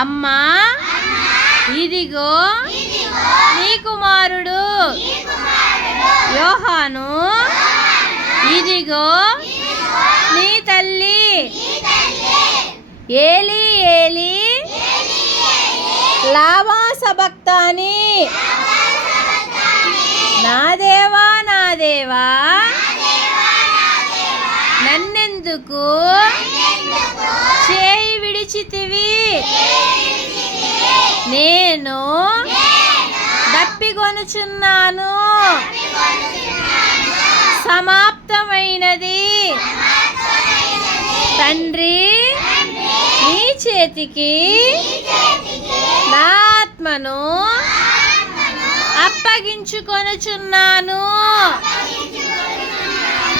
అమ్మా ఇదిగో నీ కుమారుడు యోహాను, ఇదిగో నీ తల్లి. ఏలీ ఏలీ లామా సబక్తాని, నా దేవా నా దేవా నన్నెందుకు చేయి విడిచితివి. నేను దప్పికొనుచున్నాను, సమాప్తమైనది. తండ్రి నీ చేతికి నా ఆత్మను అప్పగించుకొనుచున్నాను.